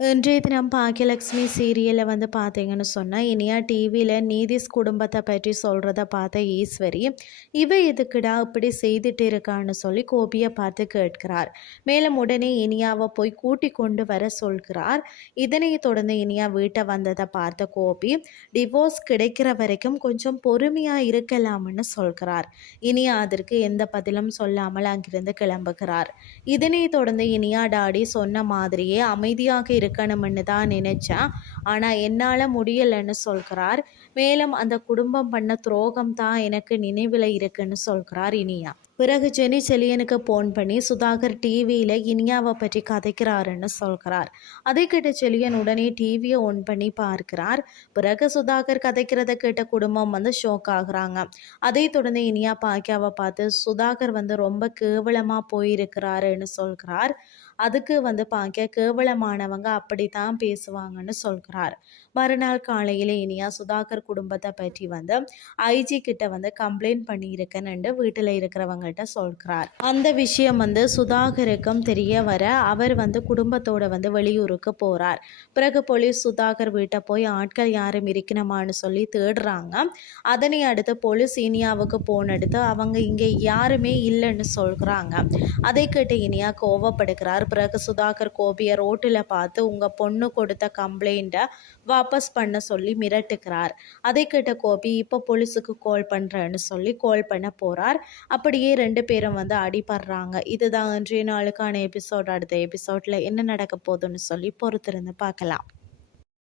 இன்றைய தினம் பாக்கியலக்ஷ்மி சீரியலில் வந்து பார்த்தீங்கன்னு சொன்னால் இனியா டிவியில் நீதிஸ் குடும்பத்தை பற்றி சொல்கிறத பார்த்த ஈஸ்வரி இவ எதுக்குடா இப்படி செய்துட்டு இருக்கான்னு சொல்லி கோபியை பார்த்து கேட்கிறார். மேலும் உடனே இனியாவை போய் கூட்டி கொண்டு வர சொல்கிறார். இதனை தொடர்ந்து இனியா வீட்டை வந்ததை பார்த்த கோபி டிவோர்ஸ் கிடைக்கிற வரைக்கும் கொஞ்சம் பொறுமையாக இருக்கலாம்னு சொல்கிறார். இனியா அதற்கு எந்த பதிலும் சொல்லாமல் அங்கிருந்து கிளம்புகிறார். இதனை தொடர்ந்து இனியா டாடி சொன்ன மாதிரியே அமைதியாக இருக்கணும்னு தான் நினச்சா ஆனால் என்னால் முடியலைன்னு சொல்கிறார். மேலும் அந்த குடும்பம் பண்ண துரோகம் தான் எனக்கு நினைவில் இருக்குன்னு சொல்கிறார் இனியா. பிறகு ஜெனி செலியனுக்கு ஃபோன் பண்ணி சுதாகர் டிவியில் இனியாவை பற்றி கதைக்கிறாருன்னு சொல்கிறார். அதை கேட்ட செலியன் உடனே டிவியை ஒன் பண்ணி பார்க்கிறார். பிறகு சுதாகர் கதைக்கிறத கேட்ட குடும்பம் வந்து ஷோக் ஆகுறாங்க. அதை தொடர்ந்து இனியா பாக்கியாவை பார்த்து சுதாகர் வந்து ரொம்ப கேவலமாக போயிருக்கிறாருன்னு சொல்கிறார். அதுக்கு வந்து பாக்கிய கேவலமானவங்க அப்படி தான் பேசுவாங்கன்னு சொல்கிறார். மறுநாள் காலையில் இனியா சுதாகர் குடும்பத்தை பற்றி வந்து ஐஜி கிட்ட வந்து கம்ப்ளைண்ட் பண்ணியிருக்கேன்னு வீட்டில் இருக்கிறவங்கள்ட்ட சொல்கிறார். அந்த விஷயம் வந்து சுதாகருக்கும் தெரிய வர அவர் வந்து குடும்பத்தோட வந்து வெளியூருக்கு போகிறார் பிறகு போலீஸ் சுதாகர் வீட்டை போய் ஆட்கள் யாரும் இருக்கணுமான்னு சொல்லி தேடுறாங்க. அதனை அடுத்து போலீஸ் இனியாவுக்கு போன் எடுத்து அவங்க இங்கே யாருமே இல்லைன்னு சொல்கிறாங்க. அதை கேட்டு இனியா கோவப்படுகிறார். பிறகு சுதாகர் கோபியை ரோட்டில் பார்த்து உங்கள் பொண்ணு கொடுத்த கம்ப்ளைண்ட்டை வாபஸ் பண்ண சொல்லி மிரட்டுக்கிறார் அதை கேட்ட கோபி இப்போ போலீஸுக்கு கால் பண்ணுறேன்னு சொல்லி கால் பண்ண போகிறார் அப்படியே ரெண்டு பேரும் வந்து அடிபடுறாங்க. இதுதான் இன்றைய நாளுக்கான எபிசோட் அடுத்த எபிசோடில் என்ன நடக்க போகுதுன்னு சொல்லி பொறுத்திருந்து பார்க்கலாம்.